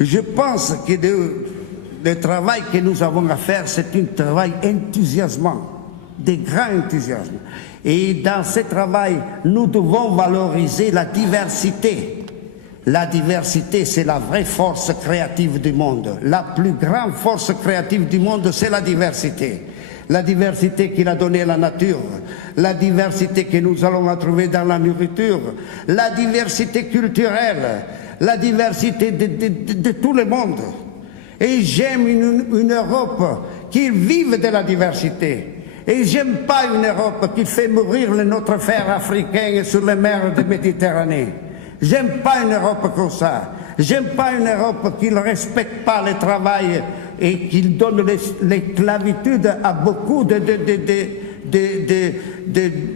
Je pense que le travail que nous avons à faire, c'est un travail enthousiasmant, de grand enthousiasme. Et dans ce travail, nous devons valoriser la diversité. La diversité, c'est la vraie force créative du monde. La plus grande force créative du monde, c'est la diversité. La diversité qu'il a donnée la nature, la diversité que nous allons trouver dans la nourriture, la diversité culturelle, la diversité de tout le monde. Et j'aime une Europe qui vive de la diversité. Et j'aime pas une Europe qui fait mourir notre fer africain sur les mers de Méditerranée. J'aime pas une Europe comme ça. J'aime pas une Europe qui ne respecte pas le travail et qui donne l'esclavitude à beaucoup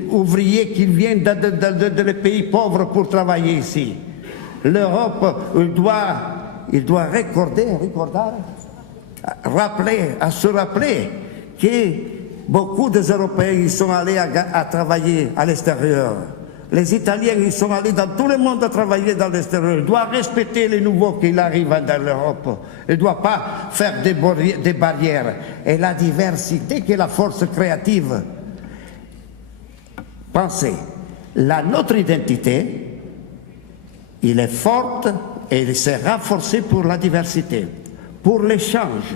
d'ouvriers qui viennent de pays pauvres pour travailler ici. L'Europe, il doit se rappeler que beaucoup des Européens ils sont allés à travailler à l'extérieur. Les Italiens, ils sont allés dans tout le monde à travailler dans l'extérieur. Il doit respecter les nouveaux qui arrivent dans l'Europe. Il ne doit pas faire des barrières. Et la diversité qui est la force créative. Pensez, notre identité, il est forte et il s'est renforcé pour la diversité, pour l'échange.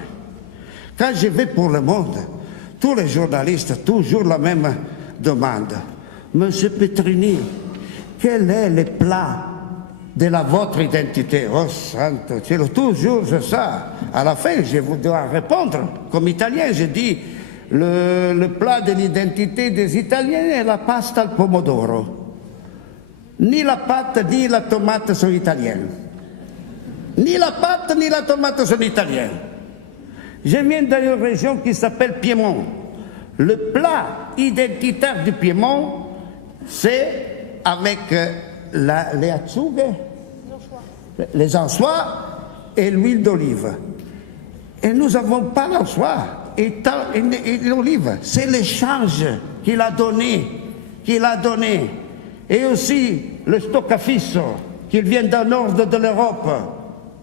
Quand je vais pour le monde, tous les journalistes, toujours la même demande. Monsieur Petrini, quel est le plat de votre identité? Oh, santo cielo, toujours ça. À la fin, je vous dois répondre. Comme italien, je dis, le plat de l'identité des Italiens est la pasta al pomodoro. Ni la pâte, ni la tomate sont italiennes. Ni la pâte, ni la tomate sont italiennes. Je viens d'une région qui s'appelle Piémont. Le plat identitaire du Piémont, c'est avec les acciughe, les anchois et l'huile d'olive. Et nous n'avons pas l'anchois et l'olive. C'est l'échange qu'il a donné. Et aussi le stoccafisso qui vient dans le nord de l'Europe.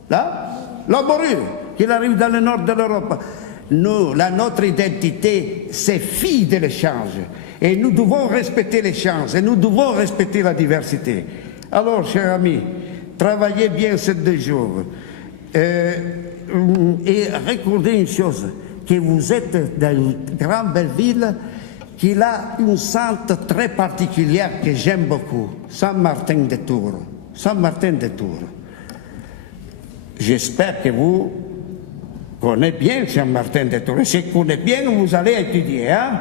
Là, la morue qui arrive dans le nord de l'Europe. Notre identité, c'est fille de l'échange. Et nous devons respecter l'échange. Et nous devons respecter la diversité. Alors, chers amis, travaillez bien ces 2 jours. Et recordez une chose, que vous êtes dans une grande belle ville qui a une sainte très particulière que j'aime beaucoup, Saint-Martin de Tours. Saint-Martin de Tours. J'espère que vous connaissez bien Saint-Martin de Tours. Et si vous connaissez bien, vous allez étudier, hein?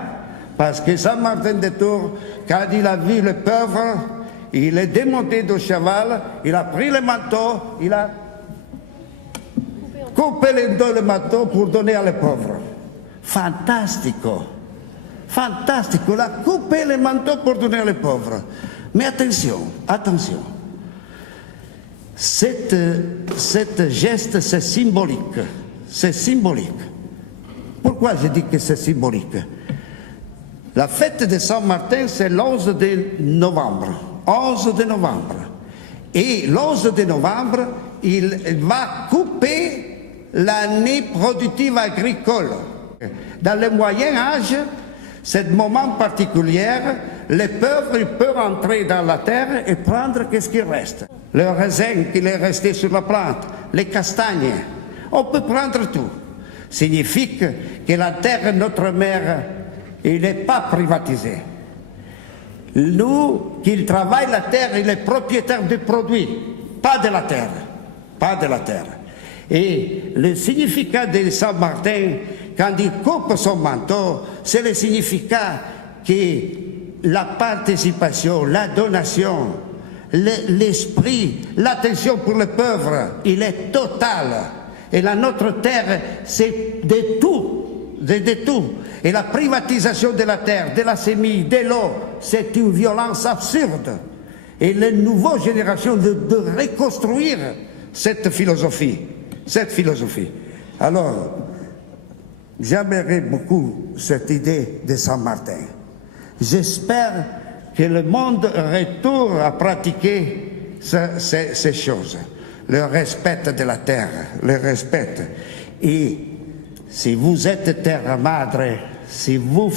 Parce que Saint-Martin de Tours, quand il a vu le pauvre, il est démonté du cheval, il a pris le manteau, il a coupé le manteau pour donner à les pauvres. Fantastico! Fantastico! Il a coupé le manteau pour donner à les pauvres. Mais attention, attention. Cette geste, c'est symbolique. C'est symbolique. Pourquoi je dis que c'est symbolique? La fête de Saint-Martin, c'est l'11 de novembre. 11 de novembre. Et l'11 de novembre, il va couper l'année productive agricole. Dans le Moyen Âge, ce moment particulier, les pauvres ils peuvent entrer dans la terre et prendre ce qui reste. Le raisin qui est resté sur la plante, les castagnes, on peut prendre tout. Signifie que la terre, notre mère, il n'est pas privatisé. Nous, qui travaillons la terre, il est propriétaire du produit, pas de la terre. Pas de la terre. Et le significat de Saint-Martin, quand il coupe son manteau, c'est le significat que la participation, la donation, l'esprit, l'attention pour les pauvres, il est total. Et notre terre, c'est de tout. De tout. Et la privatisation de la terre, de la semis, de l'eau, c'est une violence absurde. Et les nouvelles générations de reconstruire cette philosophie. Alors, j'aimerais beaucoup cette idée de Saint-Martin. J'espère que le monde retourne à pratiquer ces choses. le respect de la terre, le respect. Et si vous êtes terre madre, si vous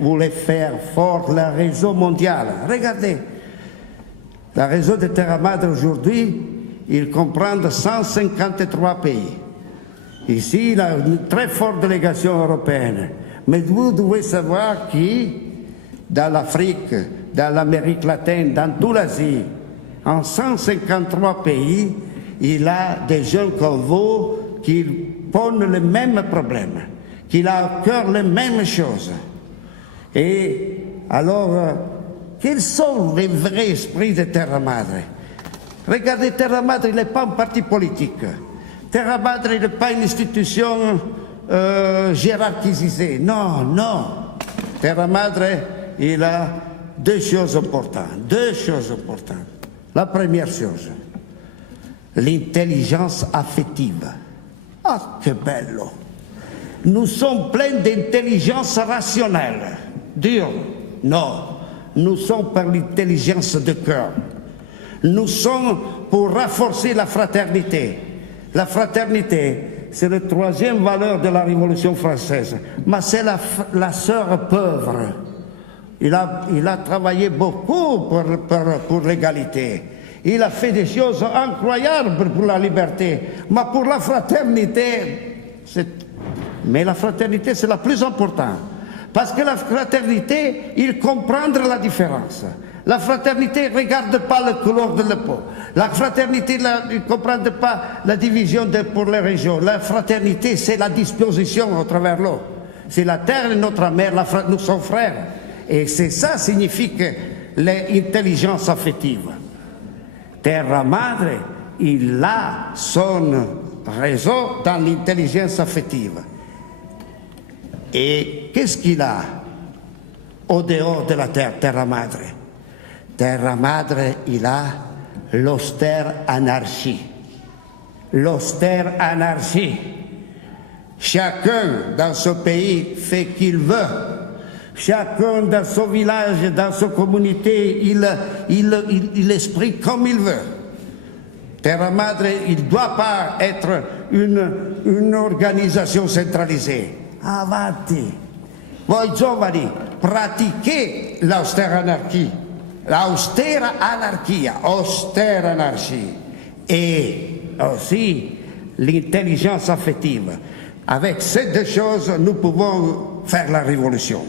voulez faire fort le réseau mondial, regardez, le réseau de terre madre aujourd'hui, il comprend 153 pays. Ici, il y a une très forte délégation européenne. Mais vous devez savoir que dans l'Afrique, dans l'Amérique latine, dans toute l'Asie, en 153 pays, il y a des jeunes comme vous qui posent les mêmes problèmes, qui ont au cœur les mêmes choses. Et alors, quels sont les vrais esprits de Terra Madre? Regardez, Terra Madre, il n'est pas un parti politique. Terra Madre, il n'est pas une institution hiérarchisée. Non, non. Terra Madre, il a deux choses importantes. Deux choses importantes. La première chose, l'intelligence affective. Ah, que bello! Nous sommes pleins d'intelligence rationnelle. Dire non, nous sommes par l'intelligence de cœur. Nous sommes pour renforcer la fraternité. La fraternité, c'est la troisième valeur de la Révolution française. Mais c'est la sœur pauvre. Il a travaillé beaucoup pour l'égalité. Il a fait des choses incroyables pour la liberté. Mais pour la fraternité, mais la fraternité, c'est la plus importante. Parce que la fraternité, il comprend la différence. La fraternité ne regarde pas la couleur de la peau. La fraternité ne comprend pas la division pour les régions. La fraternité, c'est la disposition au travers de l'eau. C'est la terre et notre mère, nous sommes frères. Et c'est ça signifie l'intelligence affective. Terra Madre, il a son réseau dans l'intelligence affective. Et qu'est-ce qu'il a au dehors de la terre, Terra Madre? Terra Madre, il a l'austère anarchie. L'austère anarchie. Chacun dans ce pays fait qu'il veut. Chacun dans son village, dans sa communauté, il exprime comme il veut. Terra Madre, il ne doit pas être une organisation centralisée. Avanti. Voi giovani, pratiquez l'austère anarchie. L'austère anarchie. Et aussi l'intelligence affective. Avec ces deux choses, nous pouvons faire la révolution.